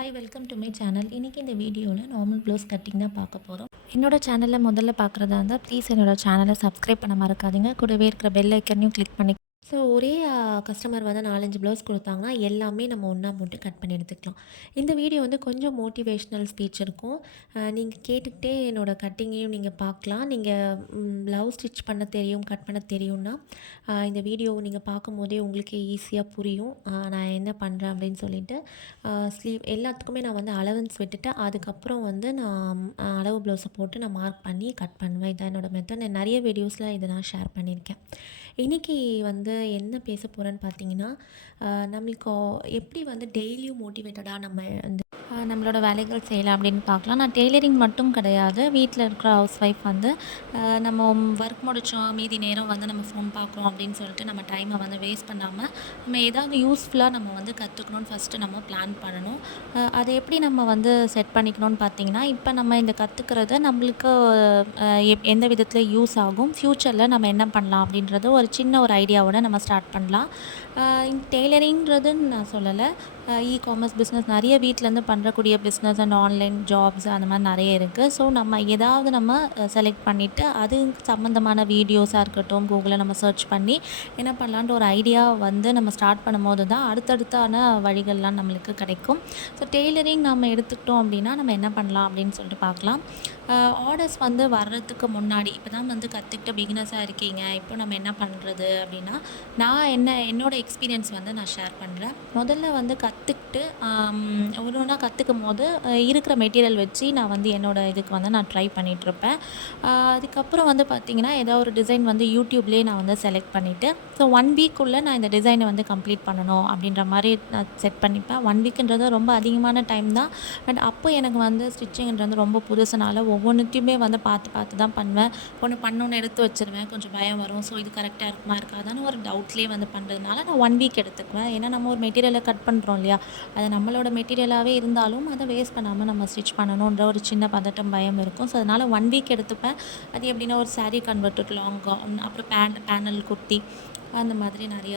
Hi welcome to my channel. இன்றைக்கி இந்த வீடியோவில் நார்மல் ப்ளவுஸ் கட்டிங் தான் பார்க்க போகிறோம். என்னோடய சேனலில் முதல்ல பார்க்குறதா இருந்தால் ப்ளீஸ் என்னோடய சேனலை சப்ஸ்கிரைப் பண்ண மறக்காதீங்க. கூடவே இருக்கிற பெல் ஐக்கனையும் கிளிக் பண்ணி ஒரே கஸ்டமர் வந்து 4-5 ப்ளவுஸ் கொடுத்தாங்கன்னா எல்லாமே நம்ம ஒன்றா போட்டு கட் பண்ணி எடுத்துக்கலாம். இந்த வீடியோ வந்து கொஞ்சம் மோட்டிவேஷ்னல் ஸ்பீச் இருக்கும். நீங்கள் கேட்டுக்கிட்டே என்னோடய கட்டிங்கையும் நீங்கள் பார்க்கலாம். நீங்கள் ப்ளவுஸ் ஸ்டிச் பண்ண தெரியும், கட் பண்ண தெரியும்னா இந்த வீடியோவை நீங்கள் பார்க்கும்போதே உங்களுக்கே ஈஸியாக புரியும் நான் என்ன பண்ணுறேன் அப்படின்னு சொல்லிட்டு. ஸ்லீவ் எல்லாத்துக்குமே நான் வந்து அலவன்ஸ் விட்டுட்டு அதுக்கப்புறம் வந்து நான் அளவு ப்ளவுஸை போட்டு நான் மார்க் பண்ணி கட் பண்ணுவேன். இதான் என்னோடய மெத்தட். நான் நிறைய வீடியோஸில் இதை நான் ஷேர் பண்ணியிருக்கேன். இன்றைக்கி வந்து என்ன பேச போகிறேன்னு பார்த்தீங்கன்னா, நம்மளுக்கு எப்படி வந்து டெய்லியும் மோட்டிவேட்டடாக நம்ம வந்து நம்மளோட வேலைகள் செய்யலாம் அப்படின்னு பார்க்கலாம். நான் டெய்லரிங் மட்டும் கிடையாது, வீட்டில் இருக்கிற ஹவுஸ் ஒய்ஃப் வந்து நம்ம ஒர்க் முடித்தோம் மீதி நேரம் வந்து நம்ம ஃபோன் பார்க்குறோம் அப்படின்னு சொல்லிட்டு நம்ம டைமை வந்து வேஸ்ட் பண்ணாமல் நம்ம ஏதாவது யூஸ்ஃபுல்லாக நம்ம வந்து கற்றுக்கணும்னு ஃபஸ்ட்டு நம்ம பிளான் பண்ணணும். அதை எப்படி நம்ம வந்து செட் பண்ணிக்கணும்னு பார்த்தீங்கன்னா, இப்போ நம்ம இந்த கற்றுக்கிறது நம்மளுக்கு எந்த விதத்தில் யூஸ் ஆகும், ஃப்யூச்சரில் நம்ம என்ன பண்ணலாம் அப்படின்றது ஒரு சின்ன ஒரு ஐடியாவோட நம்ம ஸ்டார்ட் பண்ணலாம். டெய்லரிங்கிறதுன்னு நான் சொல்லலை, காமர்ஸ் பிஸ்னஸ் நிறைய வீட்டிலேருந்து பண்ணுறக்கூடிய பிஸ்னஸ் அண்ட் ஆன்லைன் ஜாப்ஸ் அந்த மாதிரி நிறைய இருக்குது. ஸோ நம்ம ஏதாவது நம்ம செலக்ட் பண்ணிவிட்டு அது சம்மந்தமான வீடியோஸாக இருக்கட்டும் கூகுளில் நம்ம சர்ச் பண்ணி என்ன பண்ணலான்ட்டு ஒரு ஐடியா வந்து நம்ம ஸ்டார்ட் பண்ணும்போது தான் அடுத்தடுத்தான வழிகள்லாம் நம்மளுக்கு கிடைக்கும். ஸோ டெய்லரிங் நம்ம எடுத்துக்கிட்டோம் அப்படின்னா நம்ம என்ன பண்ணலாம் அப்படின்னு சொல்லிட்டு பார்க்கலாம். ஆர்டர்ஸ் வந்து வர்றதுக்கு முன்னாடி இப்போ தான் வந்து கற்றுக்கிட்ட பிகினர்ஸாக இருக்கீங்க, இப்போ நம்ம என்ன பண்ணுறது அப்படின்னா, நான் என்னோடய எக்ஸ்பீரியன்ஸ் வந்து நான் ஷேர் பண்ணுறேன். முதல்ல வந்து கற்றுக்கிட்டு ஒன்று ஒன்றா கற்றுக்கும் போது இருக்கிற மெட்டீரியல் வச்சு நான் வந்து என்னோடய இதுக்கு வந்து நான் ட்ரை பண்ணிகிட்ருப்பேன். அதுக்கப்புறம் வந்து பார்த்திங்கன்னா ஏதாவது ஒரு டிசைன் வந்து யூடியூப்லேயே நான் வந்து செலக்ட் பண்ணிவிட்டு ஸோ 1 வீக்குள்ளே நான் இந்த டிசைனை வந்து கம்ப்ளீட் பண்ணணும் அப்படின்ற மாதிரி நான் செட் பண்ணிப்பேன். 1 வீக்குன்றது ரொம்ப அதிகமான டைம் தான். பட் அப்போ எனக்கு வந்து ஸ்டிச்சிங்கிறது ரொம்ப புதுசுனால ஒவ்வொன்றுத்தையுமே வந்து பார்த்து தான் பண்ணுவேன். ஒன்று பண்ணோன்னு எடுத்து வச்சுருவேன், கொஞ்சம் பயம் வரும். ஸோ இது கரெக்டாக இருக்குமா இருக்காதான்னு ஒரு டவுட்லேயே வந்து பண்ணுறதுனால நான் 1 வீக் எடுத்துக்குவேன். ஏன்னா நம்ம ஒரு மெட்டீரியலை கட் பண்ணுறோம் இல்லையா, அது நம்மளோட மெட்டீரியலாகவே இருந்தாலும் அதை வேஸ்ட் பண்ணாமல் நம்ம ஸ்டிச் பண்ணணுன்ற ஒரு சின்ன பதட்டம் பயம் இருக்கும். ஸோ அதனால் 1 வீக் எடுத்துப்பேன். அது எப்படின்னா ஒரு சாரீ கன்வெர்ட்டட் லாங் கவுன், அப்புறம் பேனல் குர்த்தி அந்த மாதிரி நிறைய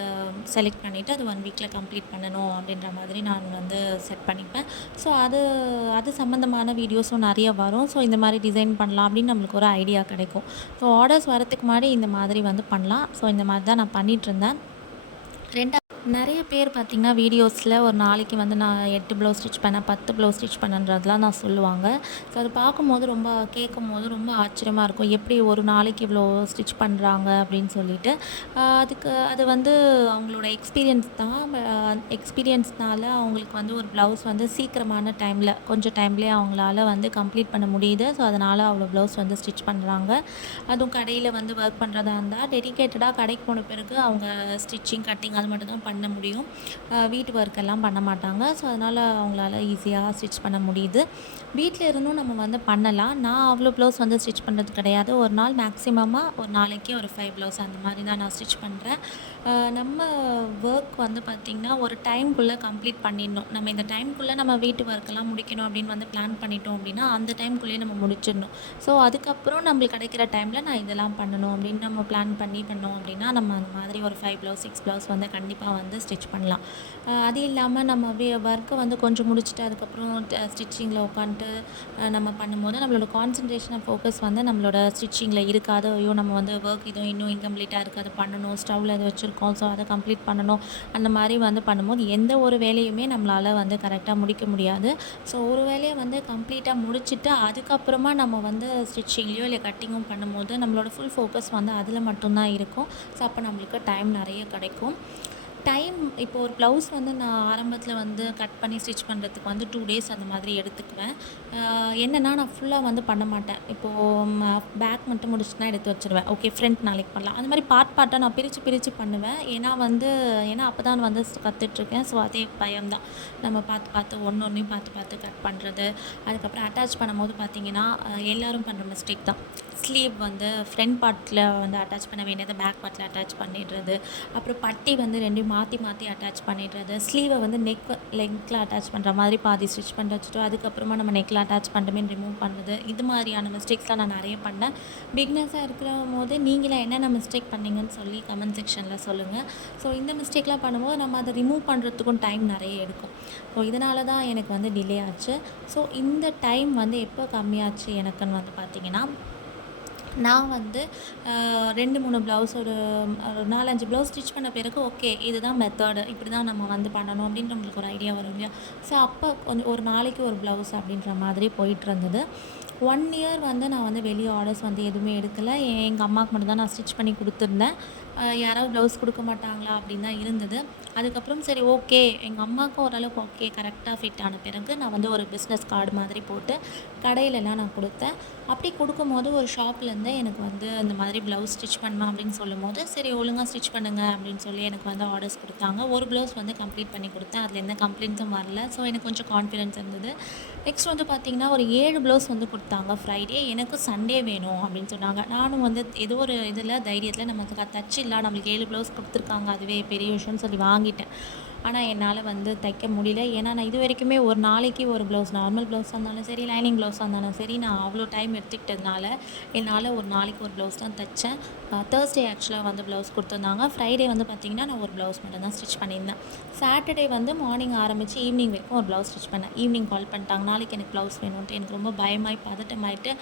செலக்ட் பண்ணிவிட்டு அது 1 வீக்கில் கம்ப்ளீட் பண்ணணும் அப்படின்ற மாதிரி நான் வந்து செட் பண்ணிப்பேன். ஸோ அது சம்மந்தமான வீடியோஸும் நிறைய வரும். ஸோ இந்த மாதிரி டிசைன் பண்ணலாம் அப்படின்னு நம்மளுக்கு ஒரு ஐடியா கிடைக்கும். ஸோ ஆர்டர்ஸ் வரத்துக்கு முன்னாடி இந்த மாதிரி வந்து பண்ணலாம். ஸோ இந்த மாதிரி தான் நான் பண்ணிகிட்ருந்தேன். நிறைய பேர் பார்த்திங்கன்னா வீடியோஸில் ஒரு நாளைக்கு வந்து நான் 8 ப்ளவுஸ் ஸ்டிச் பண்ணேன், 10 ப்ளவுஸ் ஸ்டிச் பண்ணன்றதெலாம் நான் சொல்லுவாங்க. ஸோ அது பார்க்கும்போது கேட்கும்போது ரொம்ப ஆச்சரியமாக இருக்கும், எப்படி ஒரு நாளைக்கு இவ்வளோ ஸ்டிச் பண்ணுறாங்க அப்படின்னு சொல்லிட்டு. அது வந்து அவங்களோட எக்ஸ்பீரியன்ஸ் தான். எக்ஸ்பீரியன்ஸ்னால அவங்களுக்கு வந்து ஒரு ப்ளவுஸ் வந்து சீக்கிரமான டைமில் கொஞ்சம் டைம்லேயே அவங்களால வந்து கம்ப்ளீட் பண்ண முடியுது. ஸோ அதனால் அவ்வளோ ப்ளவுஸ் வந்து ஸ்டிச் பண்ணுறாங்க. அதுவும் கடையில் வந்து ஒர்க் பண்ணுறதா இருந்தால் டெடிக்கேட்டடாக கடைக்கு போன பிறகு அவங்க ஸ்டிச்சிங் கட்டிங் அது மட்டும் தான் பண்ண முடியும். வீட்டு ஒர்க்கெல்லாம் பண்ண மாட்டாங்க. ஸோ அதனால் அவங்களால ஈஸியாக ஸ்டிச் பண்ண முடியுது. வீட்டில் இருந்தும் நம்ம வந்து பண்ணலாம். நான் அவ்வளோ ப்ளவுஸ் வந்து ஸ்டிச் பண்ணுறது கிடையாது. ஒரு நாள் மேக்ஸிமமாக ஒரு நாளைக்கு ஒரு 5 ப்ளவுஸ் அந்த மாதிரி தான் நான் ஸ்டிச் பண்ணுறேன். நம்ம ஒர்க் வந்து பார்த்திங்கன்னா ஒரு டைம்குள்ளே கம்ப்ளீட் பண்ணிடணும். நம்ம இந்த டைம்குள்ளே நம்ம வீட்டு ஒர்க்கெல்லாம் முடிக்கணும் அப்படின்னு வந்து பிளான் பண்ணிட்டோம் அப்படின்னா அந்த டைம்குள்ளேயே நம்ம முடிச்சிடணும். ஸோ அதுக்கப்புறம் நம்மளுக்கு கிடைக்கிற டைமில் நான் இதெல்லாம் பண்ணணும் அப்படின்னு நம்ம பிளான் பண்ணோம் அப்படின்னா நம்ம அந்த மாதிரி ஒரு 5 ப்ளவுஸ் 6 ப்ளவுஸ் வந்து கண்டிப்பாக வந்து ஸ்டிச் பண்ணலாம். அது இல்லாமல் நம்ம ஒர்க்கை வந்து கொஞ்சம் முடிச்சுட்டு அதுக்கப்புறம் ஸ்டிச்சிங்கில் உட்காந்துட்டு நம்ம பண்ணும்போது நம்மளோட கான்சன்ட்ரேஷன் ஃபோக்கஸ் வந்து நம்மளோட ஸ்டிச்சிங்கில் இருக்காது. ஐயோ நம்ம வந்து ஒர்க் இன்னும் இன்கம்ப்ளீட்டாக இருக்குது, அதை பண்ணணும், ஸ்டவ்வில் அதை வச்சுருக்கோம், ஸோ அதை கம்ப்ளீட் பண்ணணும். அந்த மாதிரி வந்து பண்ணும்போது எந்த ஒரு வேலையுமே நம்மளால் வந்து கரெக்டாக முடிக்க முடியாது. ஸோ ஒரு வேலையை வந்து கம்ப்ளீட்டாக முடிச்சுட்டு அதுக்கப்புறமா நம்ம வந்து ஸ்டிச்சிங்லேயோ இல்லை கட்டிங்கும் பண்ணும்போது நம்மளோட ஃபுல் ஃபோக்கஸ் வந்து அதில் மட்டும்தான் இருக்கும். ஸோ அப்போ நம்மளுக்கு டைம் நிறைய கிடைக்கும். இப்போ ஒரு ப்ளவுஸ் வந்து நான் ஆரம்பத்தில் வந்து கட் பண்ணி ஸ்டிச் பண்ணுறதுக்கு வந்து 2 டேஸ் அந்த மாதிரி எடுத்துக்குவேன். என்னென்னா நான் ஃபுல்லாக வந்து பண்ண மாட்டேன். இப்போது பேக் மட்டும் முடிச்சுட்டுனா எடுத்து வச்சுருவேன். ஓகே ஃப்ரண்ட் நாளைக்கு பண்ணலாம், அந்த மாதிரி பார்ட்டாக நான் பிரித்து பண்ணுவேன். ஏன்னா அப்போ தான் வந்து கற்றுட்ருக்கேன். ஸோ அதே பயம்தான், நம்ம பார்த்து ஒன்றையும் பார்த்து கட் பண்ணுறது. அதுக்கப்புறம் அட்டாச் பண்ணும்போது பார்த்திங்கன்னா எல்லோரும் பண்ணுற மிஸ்டேக் தான். ஸ்லீவ் வந்து ஃப்ரண்ட் பார்ட்டில் வந்து அட்டாச் பண்ண வேண்டியதை பேக் பார்ட்டில் அட்டாச் பண்ணிடுறது. அப்புறம் பட்டி வந்து 2 மாற்றி மாற்றி அட்டாச் பண்ணிடுறது, ஸ்லீவை வந்து லெங்க்கில் அட்டாச் பண்ணுற மாதிரி பாதி ஸ்டிச் பண்ணி வச்சுட்டு அதுக்கப்புறமா நம்ம நெக்கில் அட்டாச் பண்ணுறமே ரிமூவ் பண்ணுறது, இது மாதிரியான மிஸ்டேக்ஸ்லாம் நான் நிறைய பண்ணேன். பிகினர்ஸாக இருக்கிற போது நீங்களாம் என்னென்ன மிஸ்டேக் பண்ணீங்கன்னு சொல்லி கமெண்ட் செக்ஷனில் சொல்லுங்கள். ஸோ இந்த மிஸ்டேக்லாம் பண்ணும்போது நம்ம அதை ரிமூவ் பண்ணுறதுக்கும் டைம் நிறைய எடுக்கும். ஸோ இதனால தான் எனக்கு வந்து டிலே ஆச்சு. ஸோ இந்த டைம் வந்து எப்போ கம்மியாச்சு எனக்குன்னு வந்து பார்த்திங்கன்னா, நான் வந்து 2-3 ப்ளவுஸ் ஒரு 4-5 ப்ளவுஸ் ஸ்டிச் பண்ண பிறகு ஓகே இதுதான் மெத்தடு, இப்படி தான் நம்ம வந்து பண்ணணும் அப்படின்ற நம்மளுக்கு ஒரு ஐடியா வரும் இல்லையா. ஸோ அப்போ கொஞ்சம் ஒரு நாளைக்கு ஒரு ப்ளவுஸ் அப்படின்ற மாதிரி போயிட்டுருந்தது. 1 இயர் வந்து நான் வந்து வெளியே ஆர்டர்ஸ் வந்து எதுவுமே எடுக்கலை. எங்கள் அம்மாவுக்கு மட்டும் தான் நான் ஸ்டிச் பண்ணி கொடுத்துருந்தேன். யாராவது ப்ளவுஸ் கொடுக்க மாட்டாங்களா அப்படின்னு தான் இருந்தது. அதுக்கப்புறம் சரி ஓகே, எங்கள் அம்மாவுக்கும் ஓரளவுக்கு ஓகே கரெக்டாக ஃபிட் ஆன பிறகு நான் வந்து ஒரு பிஸ்னஸ் கார்டு மாதிரி போட்டு கடையிலலாம் நான் கொடுத்தேன். அப்படி கொடுக்கும்போது ஒரு ஷாப்லேருந்து எனக்கு வந்து இந்த மாதிரி ப்ளவுஸ் ஸ்டிச் பண்ணலாம் அப்படின்னு சொல்லும்போது, சரி ஒழுங்காக ஸ்டிச் பண்ணுங்கள் அப்படின்னு சொல்லி எனக்கு வந்து ஆர்டர்ஸ் கொடுத்தாங்க. ஒரு ப்ளவுஸ் வந்து கம்ப்ளீட் பண்ணி கொடுத்தேன். அதில் எந்த கம்ப்ளைண்ட்ஸும் வரல. ஸோ எனக்கு கொஞ்சம் கான்ஃபிடென்ஸ் இருந்தது. நெக்ஸ்ட் வந்து பார்த்திங்கன்னா ஒரு 7 ப்ளவுஸ் வந்து கொடுத்தாங்க ஃப்ரைடே. எனக்கு சண்டே வேணும் அப்படின்னு சொன்னாங்க. நானும் வந்து ஏதோ ஒரு இதில் தைரியத்தில் நமக்கு தச்சிடலாம், நம்மளுக்கு 7 ப்ளவுஸ் கொடுத்துருக்காங்க அதுவே பெரிய விஷயம்னு சொல்லி வாங்கிட்டேன். ஆனால் என்னால் வந்து தைக்க முடியல. ஏன்னா நான் இது வரைக்குமே ஒரு நாளைக்கு ஒரு ப்ளவுஸ், நார்மல் ப்ளவுஸாக இருந்தாலும் சரி, லைனிங் ப்ளவுஸாக இருந்தாலும் சரி, நான் அவ்வளோ டைம் எடுத்துக்கிட்டதுனால என்னால் ஒரு நாளைக்கு ஒரு ப்ளவுஸ் தான் தைச்சேன். தேர்ஸ்டே ஆக்சுவலாக வந்து ப்ளவுஸ் கொடுத்துருந்தாங்க. ஃப்ரைடே வந்து பார்த்திங்கன்னா நான் ஒரு ப்ளவுஸ் மட்டும் தான் ஸ்டிச் பண்ணியிருந்தேன். சாட்டர்டே வந்து மார்னிங் ஆரம்பித்து ஈவினிங் வரைக்கும் ஒரு ப்ளவுஸ் ஸ்டிச் பண்ணேன். ஈவினிங் கால் பண்ணிட்டாங்க, நாளைக்கு எனக்கு ப்ளவுஸ் வேணும்ன்ட்டு. எனக்கு ரொம்ப பயமாகி பதட்டமாயிட்டு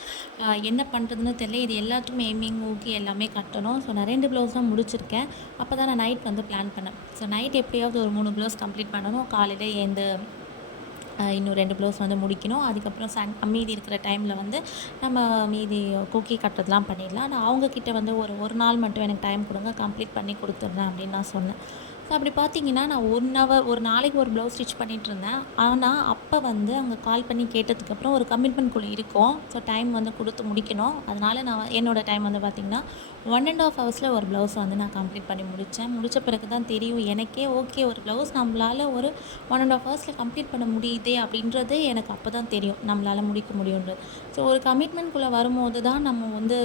என்ன பண்ணுறதுன்னு தெரியல. இது எல்லாத்துக்குமே எம்மிங் ஊக்கி எல்லாமே கட்டணும். ஸோ நான் 2 ப்ளவுஸ் தான் முடிச்சிருக்கேன். அப்போ தான் நான் நைட் வந்து பிளான் பண்ணேன். ஸோ நைட் எப்படியாவது ஒரு 3 ப்ளவுஸ் கம்ப்ளீட் பண்ணணும். காலையில் எழுந்து இன்னும் 2 ப்ளவுஸ் வந்து முடிக்கணும். அதுக்கப்புறம் மீதி இருக்கிற டைமில் வந்து நம்ம மீதி கொக்கி கட்டுறதுலாம் பண்ணிடலாம். நான் அவங்கக்கிட்ட வந்து ஒரு நாள் மட்டும் எனக்கு டைம் கொடுங்க, கம்ப்ளீட் பண்ணி கொடுத்துட்றேன் அப்படின்னு நான் சொன்னேன். ஸோ அப்படி பார்த்தீங்கன்னா நான் 1 ஹவர் ஒரு நாளைக்கு ஒரு ப்ளவுஸ் ஸ்டிச் பண்ணிகிட்ருந்தேன். ஆனால் அப்போ வந்து அவங்க கால் பண்ணி கேட்டதுக்கப்புறம் ஒரு கமிட்மெண்ட்குள்ளே இருக்கும். ஸோ டைம் வந்து கொடுத்து முடிக்கணும். அதனால் நான் என்னோடய டைம் வந்து பார்த்திங்கன்னா 1.5 ஹவர்ஸில் ஒரு ப்ளவுஸ் வந்து நான் கம்ப்ளீட் பண்ணி முடித்தேன். முடித்த பிறகு தான் தெரியும் எனக்கே, ஓகே ஒரு ப்ளவுஸ் நம்மளால் ஒரு 1.5 ஹவர்ஸில் கம்ப்ளீட் பண்ண முடியுதே அப்படின்றது எனக்கு அப்போ தான் தெரியும் நம்மளால் முடிக்க முடியுன்றது. ஸோ ஒரு கமிட்மெண்ட்குள்ளே வரும்போது தான் நம்ம வந்து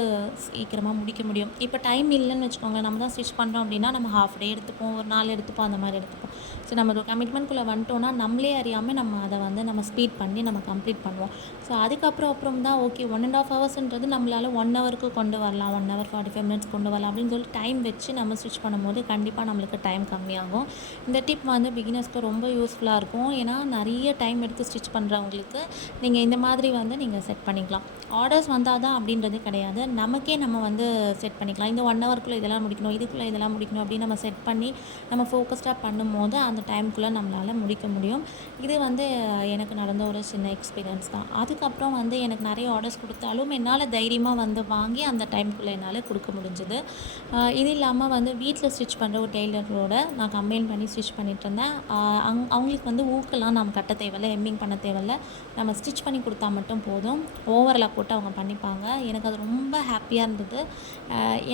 சீக்கிரமாக முடிக்க முடியும். இப்போ டைம் இல்லைன்னு வச்சுக்கோங்களேன், நம்ம தான் ஸ்டிச் பண்ணுறோம் அப்படின்னா நம்ம ஹாஃப் டே எடுத்துப்போம், ஒரு நாள் எடுத்துப்போம், அந்த மாதிரி எடுத்துப்போம். ஸோ நம்ம ஒரு கமிட்மெண்ட்குள்ளே வந்துட்டோன்னா நம்மளே அறியாமல் நம்ம அதை வந்து நம்ம ஸ்பீட் பண்ணி நம்ம கம்ப்ளீட் பண்ணுவோம். ஸோ அதுக்கப்புறம் தான் ஓகே 1.5 ஹவர்ஸ்ன்றது நம்மளால் 1 ஹவருக்கு கொண்டு வரலாம், 1 ஹவர் 45 மினிட்ஸ் கொண்டு வரலாம் அப்படின்னு சொல்லி டைம் வச்சு நம்ம ஸ்டிச் பண்ணும்போது கண்டிப்பாக நம்மளுக்கு டைம் கம்மியாகும். இந்த டிப் வந்து பிகினர்ஸ்க்கு ரொம்ப யூஸ்ஃபுல்லாக இருக்கும். ஏன்னா நிறைய டைம் எடுத்து ஸ்டிச் பண்ணுறவங்களுக்கு நீங்கள் இந்த மாதிரி வந்து நீங்கள் செட் பண்ணிக்கலாம். ஆர்டர்ஸ் வந்தால் தான் அப்படின்றதே கிடையாது, நமக்கே நம்ம வந்து செட் பண்ணிக்கலாம். இந்த 1 ஹவருக்குள்ளே இதெல்லாம் முடிக்கணும், இதுக்குள்ளே இதெல்லாம் முடிக்கணும் அப்படின்னு நம்ம செட் பண்ணி நம்ம ஃபோக்கஸ்டாக பண்ணும்போது அந்த டைமுக்குள்ளே நம்மளால் முடிக்க முடியும். இது வந்து எனக்கு நடந்த ஒரு சின்ன எக்ஸ்பீரியன்ஸ் தான். அதுக்கப்புறம் வந்து எனக்கு நிறைய ஆர்டர்ஸ் கொடுத்தாலும் என்னால் தைரியமாக வந்து வாங்கி அந்த டைமுக்குள்ளே என்னால் கொடுக்க முடிஞ்சுது. இது இல்லாமல் வந்து வீட்டில் ஸ்டிச் பண்ணுற ஒரு டெய்லரோட நான் கம்பைன் பண்ணி ஸ்டிச் பண்ணிகிட்ருந்தேன். அவங்களுக்கு வந்து ஊக்கெல்லாம் நம்ம கட்ட தேவையில்ல, எம்மிங் பண்ண தேவையில்ல, நம்ம ஸ்டிச் பண்ணி கொடுத்தா மட்டும் போதும். ஓவரில் போட்டு அவங்க பண்ணிப்பாங்க. எனக்கு அது ரொம்ப ஹாப்பியாக இருந்தது.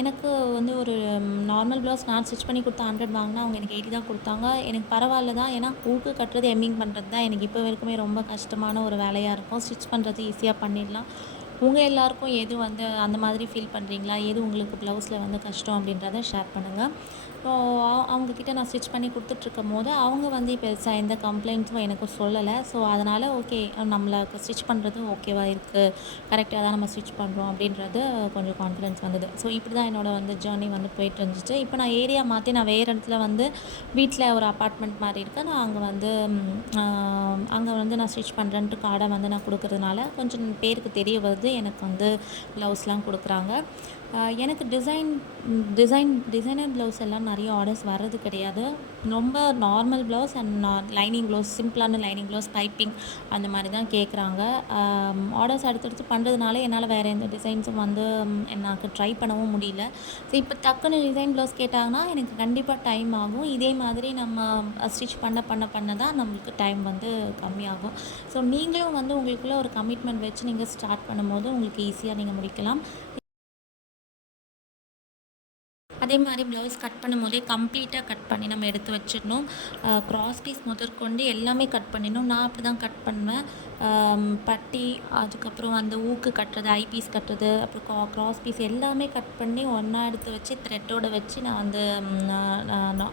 எனக்கு வந்து ஒரு நார்மல் ப்ளவுஸ் நான் ஸ்டிச் பண்ணி கொடுத்த 100 வாங்கினா அவங்க எனக்கு 80 தான் கொடுத்தாங்க. எனக்கு பரவாயில்ல தான். ஏன்னா ஊக்கு கட்டுறது, எம்மிங் பண்ணுறது தான் எனக்கு இப்போ வரைக்குமே ரொம்ப கஷ்டமான ஒரு வேலையாக இருக்கும். ஸ்டிச் பண்ணுறது ஈஸியாக பண்ணிடலாம். உங்கள் எல்லாருக்கும் எது வந்து அந்த மாதிரி ஃபீல் பண்ணுறீங்களா, எது உங்களுக்கு ப்ளவுஸில் வந்து கஷ்டம் அப்படின்றத ஷேர் பண்ணுங்கள். ஸோ அவங்கக்கிட்ட நான் ஸ்டிச் பண்ணி கொடுத்துட்ருக்கும்போது அவங்க வந்து பெருசாக எந்த கம்ப்ளைண்ட்ஸும் எனக்கு சொல்லலை. ஸோ அதனால் ஓகே நம்மளுக்கு ஸ்டிச் பண்ணுறது ஓகேவா இருக்குது, கரெக்டாக தான் நம்ம ஸ்டிச் பண்ணுறோம் அப்படின்றது கொஞ்சம் கான்ஃபிடென்ஸ் வந்தது. ஸோ இப்படி தான் என்னோடய வந்து ஜேர்னி வந்து போயிட்டு இருந்துச்சு. இப்போ நான் ஏரியா மாற்றி நான் வேறு இடத்துல வந்து வீட்டில் ஒரு அப்பார்ட்மெண்ட் மாதிரி இருக்குது. நான் அங்கே வந்து நான் ஸ்டிச் பண்ணுறேன்ட்டு கார்டை வந்து நான் கொடுக்குறதுனால கொஞ்சம் பேருக்கு தெரிய வருது எனக்கு வந்து ப்ளவுஸ்லாம் கொடுக்குறாங்க. எனக்கு டிசைனர் ப்ளவுஸ் எல்லாம் நிறைய ஆர்டர்ஸ் வர்றது கிடையாது. ரொம்ப normal blouse and lining blouse, சிம்பிளான லைனிங் ப்ளவுஸ், பைப்பிங் அந்த மாதிரி தான் கேட்குறாங்க. ஆர்டர்ஸ் அடுத்தடுத்து பண்ணுறதுனால என்னால் வேறு எந்த டிசைன்ஸும் வந்து எனக்கு ட்ரை பண்ணவும் முடியல. ஸோ இப்போ டக்குன்னு டிசைன் ப்ளவுஸ் கேட்டாங்கன்னா எனக்கு கண்டிப்பாக டைம் ஆகும். இதே மாதிரி நம்ம ஸ்டிச் பண்ண தான் நம்மளுக்கு டைம் வந்து கம்மியாகும். ஸோ நீங்களும் வந்து உங்களுக்குள்ளே ஒரு கமிட்மெண்ட் வச்சு நீங்கள் ஸ்டார்ட் பண்ணும்போது உங்களுக்கு ஈஸியாக நீங்கள் முடிக்கலாம். அதே மாதிரி ப்ளவுஸ் கட் பண்ணும்போதே கம்ப்ளீட்டாக கட் பண்ணி நம்ம எடுத்து வச்சிடணும். க்ராஸ் பீஸ் முதற்கொண்டு எல்லாமே கட் பண்ணிடணும். நான் அப்படி தான் கட் பண்ணுவேன். பட்டி, அதுக்கப்புறம் அந்த ஊக்கு கட்டுறது, ஐ பீஸ் கட்டுறது, அப்புறம் க்ராஸ் பீஸ் எல்லாமே கட் பண்ணி ஒன்றா எடுத்து வச்சு த்ரெட்டோடு வச்சு நான் வந்து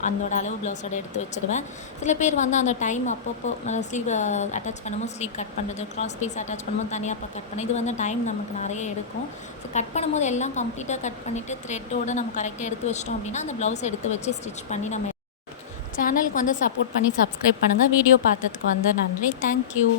அதோட அளவு ப்ளவுஸோட எடுத்து வச்சுருவேன். சில பேர் வந்து அந்த டைம் அப்பப்போ ஸ்லீவ் அட்டாச் பண்ணும்போது ஸ்லீவ் கட் பண்ணுறது, க்ராஸ் பீஸ் அட்டாச் பண்ணும்போது தனியாக இப்போ கட் பண்ணி இது வந்து டைம் நமக்கு நிறைய எடுக்கும். ஸோ கட் பண்ணும்போது எல்லாம் கம்ப்ளீட்டாக கட் பண்ணிவிட்டு த்ரெட்டோடு நம்ம கரெக்டாக எடுத்து வச்சிட்டோம் அப்படின்னா அந்த ப்ளவுஸ் எடுத்து வச்சு ஸ்டிச் பண்ணி நம்ம சேனலுக்கு வந்து சப்போர்ட் பண்ணி சப்ஸ்கிரைப் பண்ணுங்கள். வீடியோ பார்த்ததுக்கு வந்து நன்றி. தேங்க்யூ.